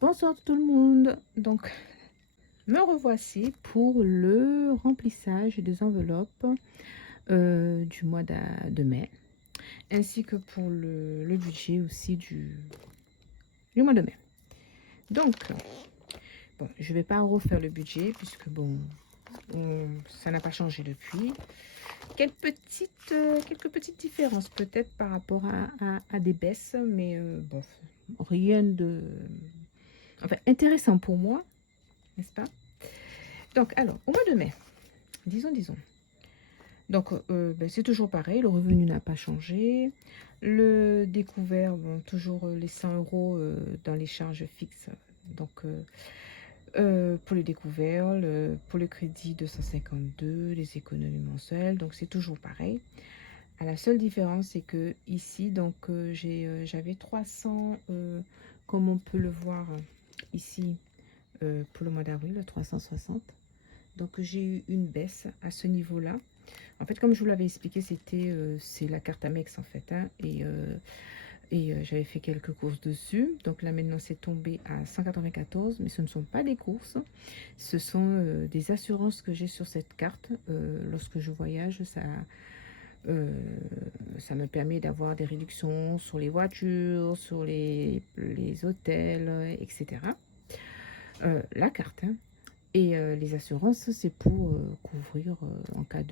Bonsoir tout le monde. Donc, me revoici pour le remplissage des enveloppes du mois de mai, ainsi que pour le budget aussi du mois de mai. Donc, bon, je ne vais pas refaire le budget puisque bon, ça n'a pas changé depuis. Quelques petites différences peut-être par rapport à des baisses, mais bon, rien de... Enfin, intéressant pour moi, n'est-ce pas? Donc, alors, au mois de mai, disons. Donc, c'est toujours pareil, le revenu n'a pas changé. Le découvert, bon, toujours les 100 euros dans les charges fixes. Donc, pour le découvert, pour le crédit 252, les économies mensuelles. Donc, c'est toujours pareil. La seule différence, c'est que ici, donc, j'avais 300, comme on peut le voir ici, pour le mois d'avril, 360. Donc j'ai eu une baisse à ce niveau-là. En fait, comme je vous l'avais expliqué, c'est la carte Amex en fait. Hein, et j'avais fait quelques courses dessus. Donc là maintenant c'est tombé à 194. Mais ce ne sont pas des courses. Ce sont des assurances que j'ai sur cette carte. Lorsque je voyage, ça me permet d'avoir des réductions sur les voitures, sur les hôtels, etc. La carte, hein. Et les assurances, c'est pour couvrir en cas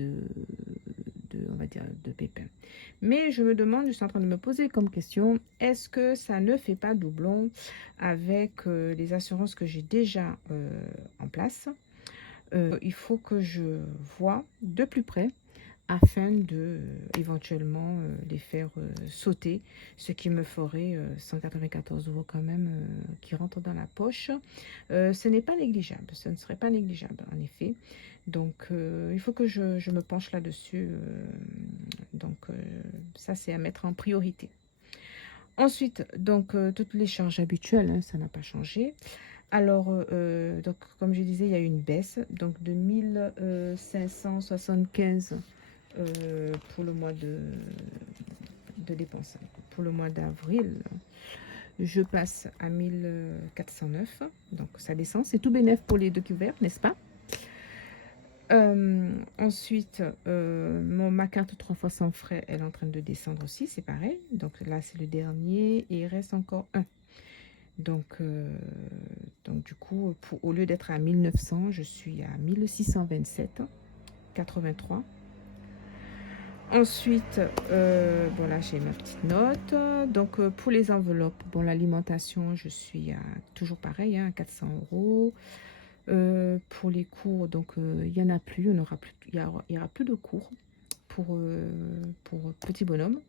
on va dire, de pépin. Mais je me demande, je suis en train de me poser comme question, est-ce que ça ne fait pas doublon avec les assurances que j'ai déjà en place? Il faut que je vois de plus près afin de éventuellement les faire sauter, ce qui me ferait 194 euros quand même qui rentrent dans la poche. Ce n'est pas négligeable, ce ne serait pas négligeable en effet. Donc il faut que je me penche là-dessus. Donc ça c'est à mettre en priorité. Ensuite, donc toutes les charges habituelles, hein, ça n'a pas changé. Alors, donc, comme je disais, il y a eu une baisse donc de 1575 pour le mois de dépenses. Pour le mois d'avril, je passe à 1409. Donc, ça descend. C'est tout bénef pour les deux couverts, n'est-ce pas? Ensuite, ma carte 3 fois sans frais, elle est en train de descendre aussi. C'est pareil. Donc, là, c'est le dernier. Et il reste encore un. Donc du coup, au lieu d'être à 1900, je suis à 1627,83. Ensuite, voilà, j'ai ma petite note. Donc, pour les enveloppes, bon, l'alimentation, je suis à toujours pareil, hein, à 400 euros. Pour les cours, donc, il n'y en a plus, il n'y aura plus de cours pour petit bonhomme.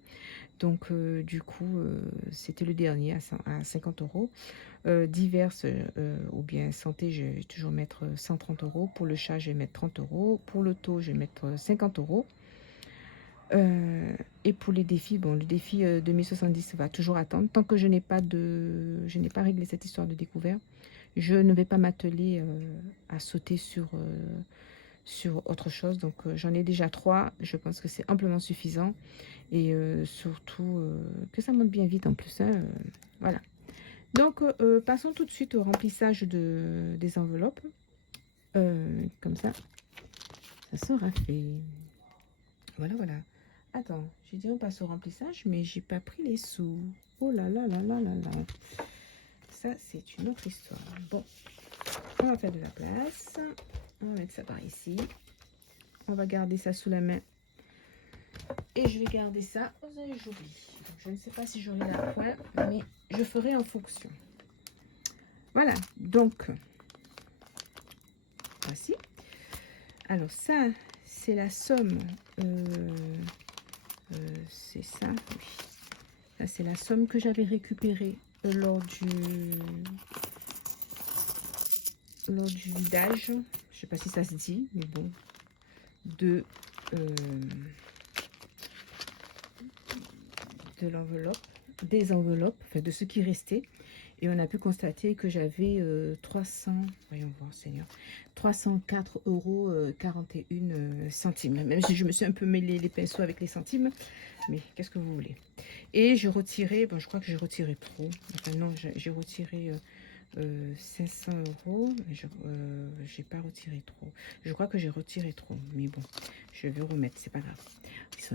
Donc, du coup, c'était le dernier à 50 euros. Diverses ou bien santé, je vais toujours mettre 130 euros. Pour le chat, je vais mettre 30 euros. Pour l'auto, je vais mettre 50 euros. Et pour les défis, bon, le défi 2070 va toujours attendre. Tant que je n'ai pas réglé cette histoire de découvert, je ne vais pas m'atteler à sauter sur autre chose. Donc, j'en ai déjà 3. Je pense que c'est amplement suffisant. Et surtout que ça monte bien vite en plus. Hein, voilà. Donc, passons tout de suite au remplissage des enveloppes. Comme ça sera fait. Voilà, voilà. Attends, j'ai dit on passe au remplissage, mais j'ai pas pris les sous. Oh là là là là là là. Ça, c'est une autre histoire. Bon, on va faire de la place. On va mettre ça par ici. On va garder ça sous la main. Et je vais garder ça aux j'oublie. Je ne sais pas si j'aurai la pointe, mais je ferai en fonction. Voilà, donc, voici. Alors ça, c'est la somme. C'est ça, oui. Ça, c'est la somme que j'avais récupérée lors du vidage. Je ne sais pas si ça se dit, mais bon. De l'enveloppe, des enveloppes, enfin de ce qui restait. Et on a pu constater que j'avais 300, voyons voir Seigneur, 304 euros 41 centimes. Même si je me suis un peu mêlé les pinceaux avec les centimes, mais qu'est-ce que vous voulez. Et je retirais, bon je crois que j'ai retiré trop. Enfin non, j'ai retiré 500 euros. J'ai pas retiré trop. Je crois que j'ai retiré trop. Mais bon, je vais remettre. C'est pas grave.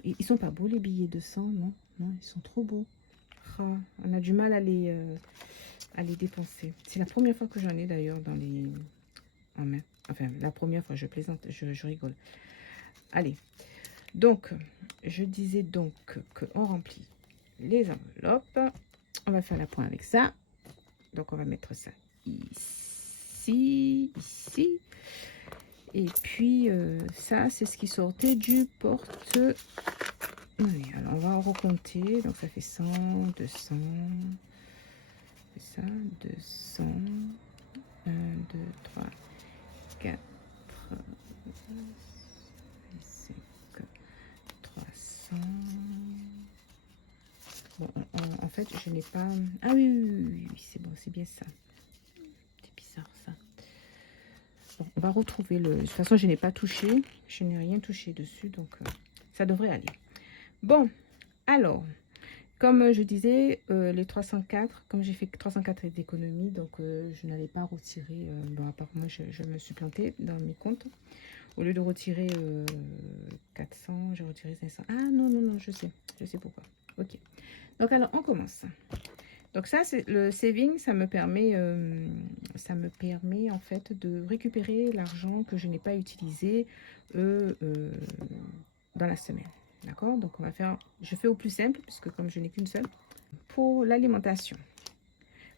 Ils sont pas beaux les billets de 100, non? Non, ils sont trop beaux. Ah, on a du mal à les dépenser. C'est la première fois que j'en ai d'ailleurs dans les en main. Enfin, la première fois, je plaisante, je rigole. Allez. Donc, je disais donc qu'on remplit les enveloppes. On va faire la pointe avec ça. Donc, on va mettre ça ici, ici. Et puis, ça, c'est ce qui sortait du porte. Oui, alors, on va en recompter. Donc, ça fait 100, 200. C'est ça, 200. 1, 2, 3, 4, 5, 300. Bon, en fait, je n'ai pas... Ah oui, oui, oui, oui, oui, c'est bon, c'est bien ça. C'est bizarre, ça. Bon, on va retrouver le... De toute façon, je n'ai pas touché. Je n'ai rien touché dessus, donc ça devrait aller. Bon, alors, comme je disais, les 304, comme j'ai fait 304 d'économie, donc je n'allais pas retirer... bon, apparemment, je me suis plantée dans mes comptes. Au lieu de retirer 400, j'ai retiré 500. Ah non, non, non, je sais pourquoi. Ok. Donc alors, on commence. Donc ça, c'est le saving, ça me permet en fait de récupérer l'argent que je n'ai pas utilisé dans la semaine. D'accord? Donc on va faire, je fais au plus simple, puisque comme je n'ai qu'une seule. Pour l'alimentation.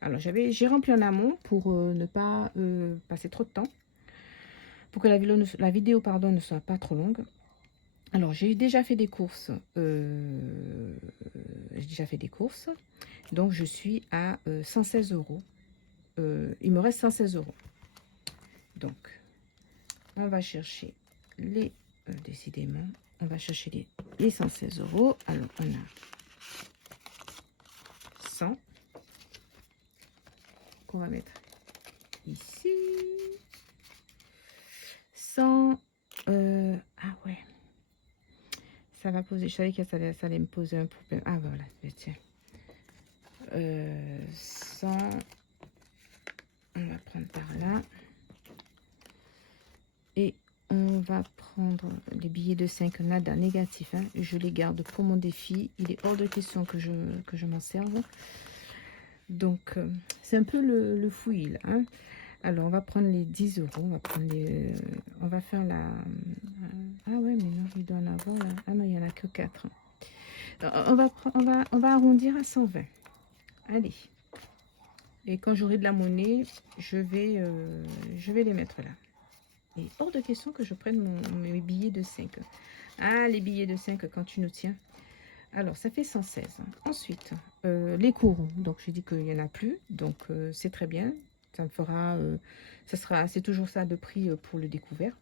Alors j'ai rempli en amont pour ne pas passer trop de temps. Pour que la vidéo pardon, ne soit pas trop longue. Alors, j'ai déjà fait des courses. Donc, je suis à 116 euros. Il me reste 116 euros. Donc, on va chercher les... décidément, on va chercher les 116 euros. Alors, on a 100 qu'on va mettre ici. 100... ah ouais. Ça va poser, je savais que ça allait me poser un problème. Ah voilà, tiens. 100, on va prendre par là. Et on va prendre les billets de 5 nada négatifs. Hein. Je les garde pour mon défi. Il est hors de question que je m'en serve. Donc, c'est un peu le fouillis. Là, hein. Alors, on va prendre les 10 euros. On va prendre on va faire la... Ah ouais, mais non, il doit en avoir là. Ah non, il n'y en a que 4. On va arrondir à 120. Allez. Et quand j'aurai de la monnaie, je vais les mettre là. Et hors de question que je prenne mes billets de 5. Ah, les billets de 5 quand tu nous tiens. Alors, ça fait 116. Ensuite, les cours. Donc, j'ai dit qu'il n'y en a plus. Donc, c'est très bien. Ça me fera... c'est toujours ça de prix pour le découvert.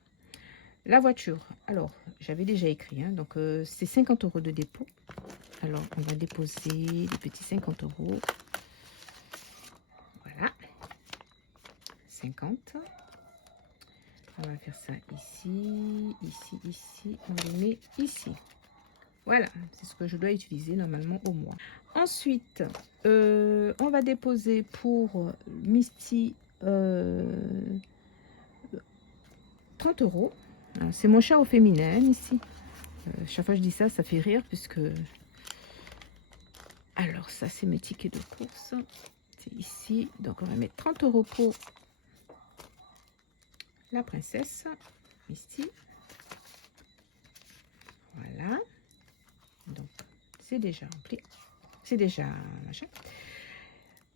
La voiture. Alors, j'avais déjà écrit. Hein, donc, c'est 50 euros de dépôt. Alors, on va déposer les petits 50 euros. Voilà. 50. On va faire ça ici, ici, ici. On les met ici. Voilà, c'est ce que je dois utiliser normalement au mois. Ensuite, on va déposer pour Misty 30 euros. C'est mon chat au féminin ici. Chaque fois que je dis ça, ça fait rire puisque... Alors ça, c'est mes tickets de course. C'est ici. Donc on va mettre 30 euros pour la princesse Misty. Voilà. Donc c'est déjà rempli. C'est déjà machin.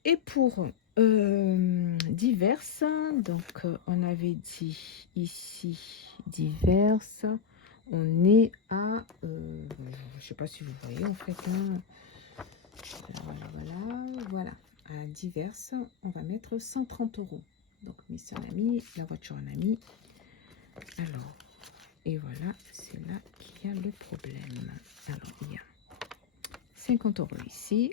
Et pour diverses, donc on avait dit ici diverses, on est à, je sais pas si vous voyez en fait, hein. Voilà, à diverses, on va mettre 130 euros. Donc Misty en a mis, la voiture en a mis. Alors, et voilà, c'est là qu'il y a le problème. Alors, il y a 50 euros ici.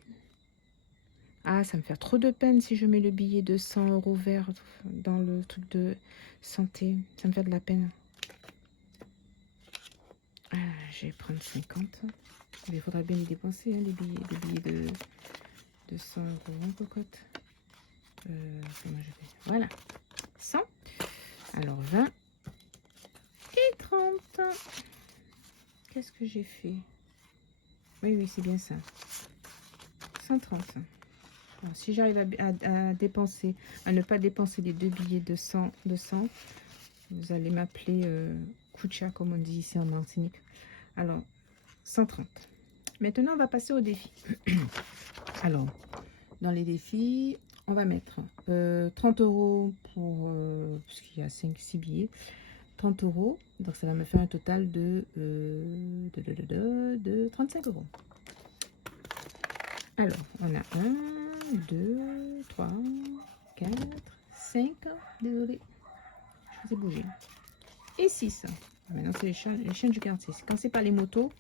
Ah, ça me fait trop de peine si je mets le billet de 100 euros vert dans le truc de santé. Ça me fait de la peine. Ah, je vais prendre 50. Mais il faudra bien les dépenser, hein, les billets de 100 euros, hein, cocotte. Comment je fais? Voilà. 100. Alors 20 et 30. Qu'est-ce que j'ai fait? Oui, oui, c'est bien ça. 130. Bon, si j'arrive à dépenser, à ne pas dépenser les deux billets de 100, vous allez m'appeler Kucha, comme on dit ici en Martinique. Alors, 130. Maintenant, on va passer au défi. Alors, dans les défis, on va mettre 30 € pour, parce qu'il y a 5-6 billets, 30 €. Donc, ça va me faire un total de 35 €. Alors, on a 1, 2, 3, 4, 5. Désolé, je vous ai bougé. Et 6. Maintenant, c'est les chiens du quartier. Quand c'est pas les motos,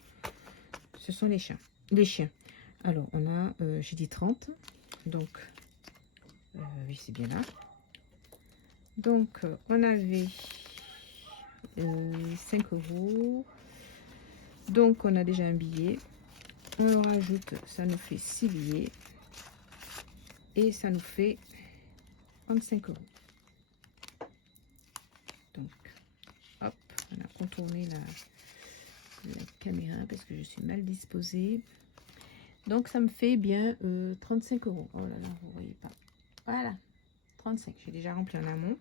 ce sont les chiens. Les chiens. Alors, on a, j'ai dit 30. Donc, oui, c'est bien là. Donc, on avait 5 €. Donc, on a déjà un billet. On rajoute, ça nous fait 6 billets. Et ça nous fait 35 €. Donc, hop, on a contourné la caméra parce que je suis mal disposée. Donc, ça me fait bien 35 €. Oh là là, vous voyez pas. Voilà, 35. J'ai déjà rempli en amont.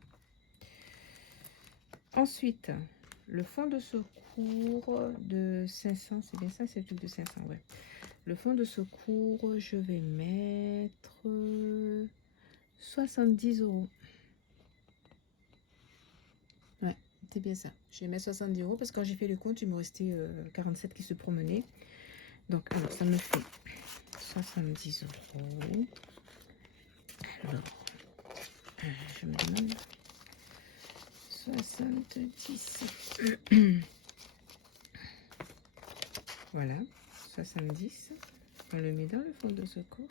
Ensuite, le fonds de secours de 500, c'est bien ça, c'est le truc de 500, ouais. Le fonds de secours, je vais mettre 70 €. Ouais, c'est bien ça. Je vais mettre 70 € parce que quand j'ai fait le compte, il me restait 47 qui se promenaient. Donc, alors, ça me fait 70 €. Alors, je me demande 70. Voilà, 70. On le met dans le fond de secours.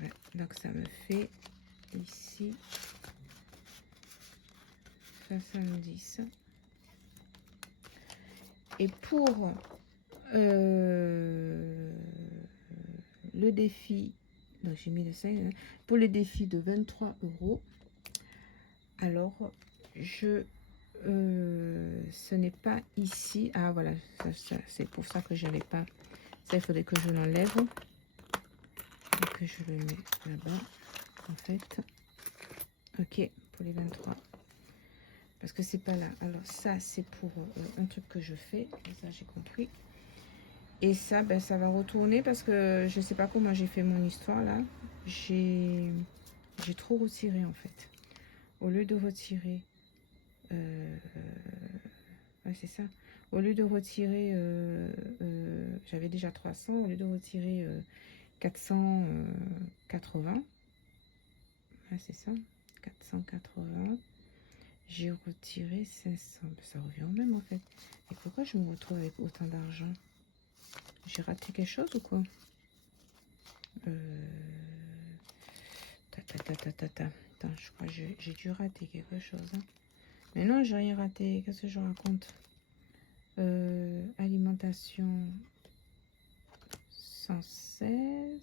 Ouais, donc ça me fait ici 70. Et pour le défi, donc j'ai mis le 5, pour le défi de 23 €, alors ce n'est pas ici. Ah voilà, ça, c'est pour ça que je n'avais pas. Ça, il faudrait que je l'enlève et que je le mets là-bas. En fait, ok, pour les 23. Parce que c'est pas là. Alors ça, c'est pour un truc que je fais. Ça, j'ai compris. Et ça, ben, ça va retourner parce que je sais pas comment j'ai fait mon histoire là. J'ai trop retiré en fait. Au lieu de retirer... ouais, c'est ça. Au lieu de retirer... j'avais déjà 300. Au lieu de retirer 480... ouais, c'est ça. 480... j'ai retiré 500. Ça revient au même en fait. Et pourquoi je me retrouve avec autant d'argent? J'ai raté quelque chose ou quoi? Attends, je crois que j'ai dû rater quelque chose. Hein. Mais non, j'ai rien raté. Qu'est-ce que je raconte? Alimentation 116.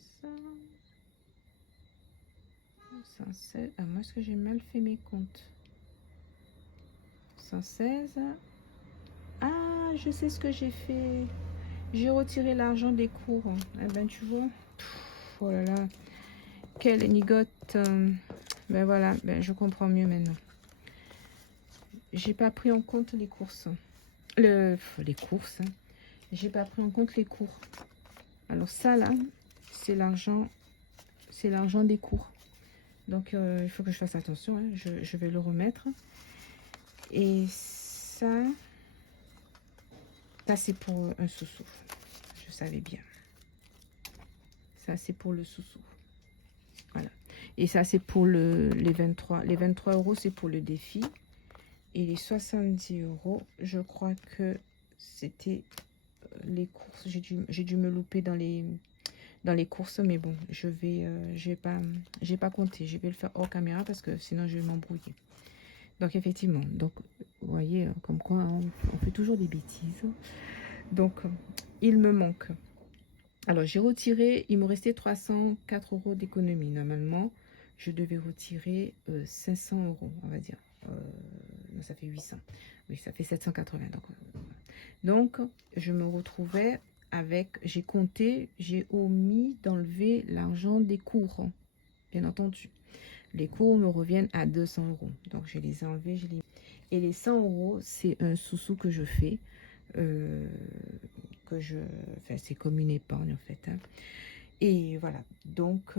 116. Ah, moi, est-ce que j'ai mal fait mes comptes? 116. Ah, je sais ce que j'ai fait. J'ai retiré l'argent des cours. Eh ben, tu vois. Oh là là. Quelle nigote. Ben voilà, ben, je comprends mieux maintenant. J'ai pas pris en compte les courses. Les courses. Hein. J'ai pas pris en compte les cours. Alors ça là, c'est l'argent des cours. Donc il faut que je fasse attention. Hein. Je vais le remettre. Et ça c'est pour un sous-sous. Je savais bien. Ça c'est pour le sous-sous. Voilà. Et ça c'est pour les 23. Les 23 €, c'est pour le défi. Et les 70 €, je crois que c'était les courses. J'ai dû me louper dans les courses, mais bon, j'ai pas compté. Je vais le faire hors caméra parce que sinon je vais m'embrouiller. Donc effectivement, donc vous voyez comme quoi hein, on fait toujours des bêtises. Donc il me manque Alors, j'ai retiré, il me restait 304 euros d'économie. Normalement, je devais retirer 500 euros, on va dire. Non, ça fait 800. Oui, ça fait 780. Donc, je me retrouvais avec, j'ai compté, j'ai omis d'enlever l'argent des cours, bien entendu. Les cours me reviennent à 200 euros. Donc, je les ai enlevés, je les... Et les 100 euros, c'est un sous-sous que je fais. euh, Enfin, c'est comme une épargne, en fait. Hein. Et voilà. Donc,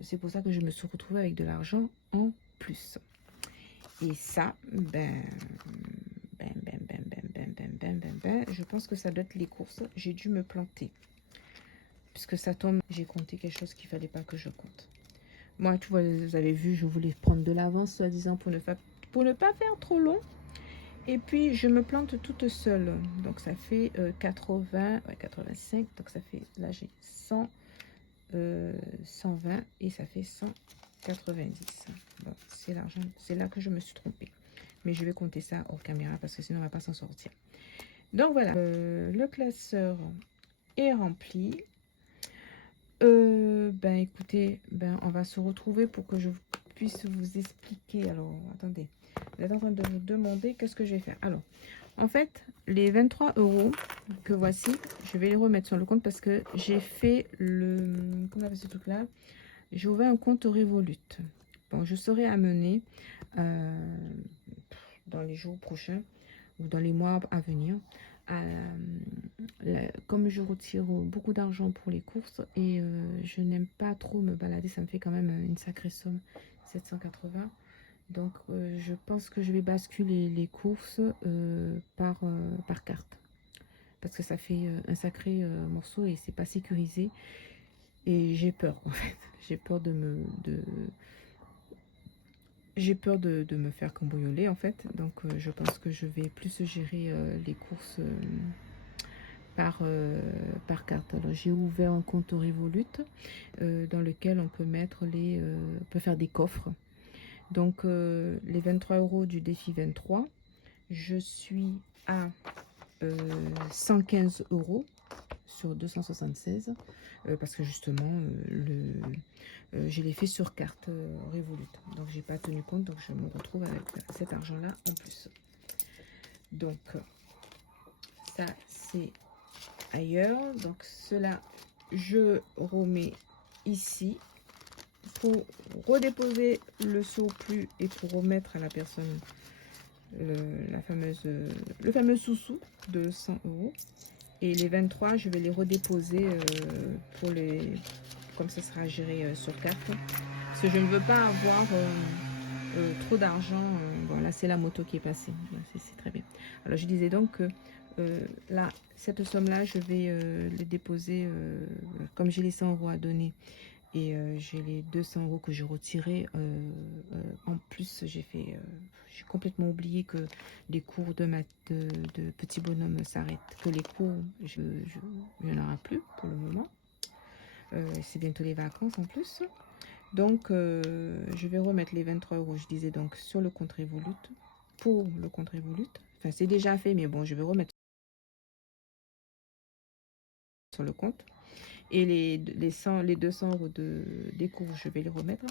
c'est pour ça que je me suis retrouvée avec de l'argent en plus. Et ça, je pense que ça doit être les courses. J'ai dû me planter. Puisque ça tombe, j'ai compté quelque chose qu'il ne fallait pas que je compte. Moi, tu vois, vous avez vu, je voulais prendre de l'avance, soi-disant, pour ne pas faire trop long. Et puis, je me plante toute seule. Donc, ça fait 80, ouais, 85. Donc, ça fait, là, j'ai 100, 120 et ça fait 190. Bon, c'est l'argent, c'est là que je me suis trompée. Mais je vais compter ça hors caméra parce que sinon, on ne va pas s'en sortir. Donc, voilà, le classeur est rempli. Ben écoutez, ben on va se retrouver pour que je puisse vous expliquer. Alors, attendez, vous êtes en train de vous demander qu'est-ce que je vais faire. Alors, en fait, les 23 euros que voici, je vais les remettre sur le compte parce que j'ai fait le... Comment on appelle ce truc-là? J'ai ouvert un compte Revolut. Bon, je serai amenée dans les jours prochains ou dans les mois à venir. Comme je retire beaucoup d'argent pour les courses et je n'aime pas trop me balader, ça me fait quand même une sacrée somme, 780. Donc je pense que je vais basculer les courses par carte. Parce que ça fait un sacré morceau et c'est pas sécurisé. Et j'ai peur en fait. J'ai peur j'ai peur de me faire cambrioler en fait. Donc je pense que je vais plus gérer les courses par carte. Alors j'ai ouvert un compte Revolut dans lequel on peut mettre on peut faire des coffres. Donc les 23 euros du défi 23, je suis à 115 euros sur 276 parce que justement je l'ai fait sur carte Revolut. Donc j'ai pas tenu compte, donc je me retrouve avec cet argent là en plus. Donc ça c'est ailleurs. Donc cela je remets ici pour redéposer le surplus et pour remettre à la personne le fameux sous-sous de 100 euros. Et les 23 je vais les redéposer pour les comme ça sera géré sur carte parce que je ne veux pas avoir trop d'argent. Voilà, c'est la moto qui est passée, c'est très bien. Alors je disais donc que là, cette somme là je vais les déposer comme j'ai les 100 euros à donner et j'ai les 200 euros que j'ai retirés. En plus j'ai complètement oublié que les cours de petit bonhomme s'arrêtent, que les cours il n'y en aura plus pour le moment. C'est bientôt les vacances en plus. Donc, je vais remettre les 23 euros, je disais donc, sur le compte Revolut, pour le compte Revolut. Enfin, c'est déjà fait, mais bon, je vais remettre sur le compte. Et les 200 euros des cours, je vais les remettre.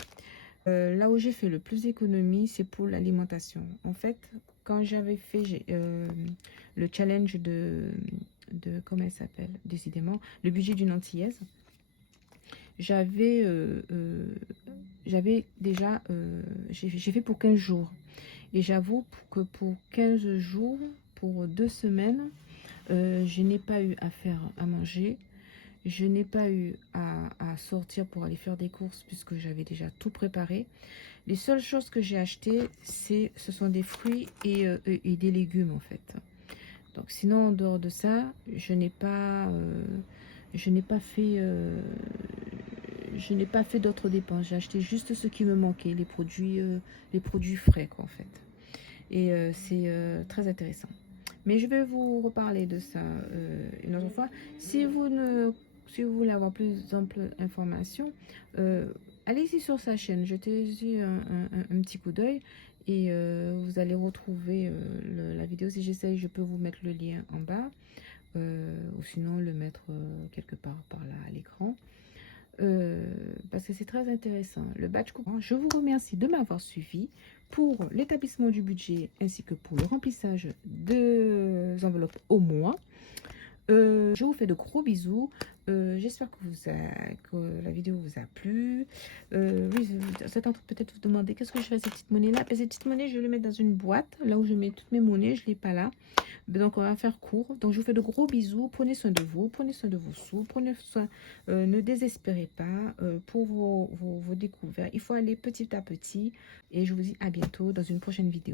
Là où j'ai fait le plus d'économies, c'est pour l'alimentation. En fait, quand j'avais fait le challenge comment elle s'appelle, décidément, le budget d'une Antillaise, j'avais déjà, j'ai fait pour 15 jours. Et j'avoue que pour 15 jours, pour 2 semaines, je n'ai pas eu à faire à manger. Je n'ai pas eu à sortir pour aller faire des courses puisque j'avais déjà tout préparé. Les seules choses que j'ai achetées, ce sont des fruits et des légumes en fait. Donc sinon, en dehors de ça, je n'ai pas fait d'autres dépenses. J'ai acheté juste ce qui me manquait, les produits frais quoi en fait. Et c'est très intéressant. Mais je vais vous reparler de ça une autre fois. Si vous voulez avoir plus d'ample information, allez-y sur sa chaîne, jetez-y un petit coup d'œil et vous allez retrouver la vidéo. Si j'essaye, je peux vous mettre le lien en bas. ou sinon le mettre quelque part par là à l'écran. Parce que c'est très intéressant. Le batch coupon. Je vous remercie de m'avoir suivi pour l'établissement du budget ainsi que pour le remplissage des enveloppes au mois. Je vous fais de gros bisous. J'espère que la vidéo vous a plu. Oui, certains peut-être vous demander qu'est-ce que je fais avec ces petites monnaies-là. Ces petites monnaies, je vais les mettre dans une boîte, là où je mets toutes mes monnaies. Je ne l'ai pas là. Donc, on va faire court. Donc, je vous fais de gros bisous. Prenez soin de vous. Prenez soin de vos sous. Prenez soin. Ne désespérez pas pour vos découvertes. Il faut aller petit à petit. Et je vous dis à bientôt dans une prochaine vidéo.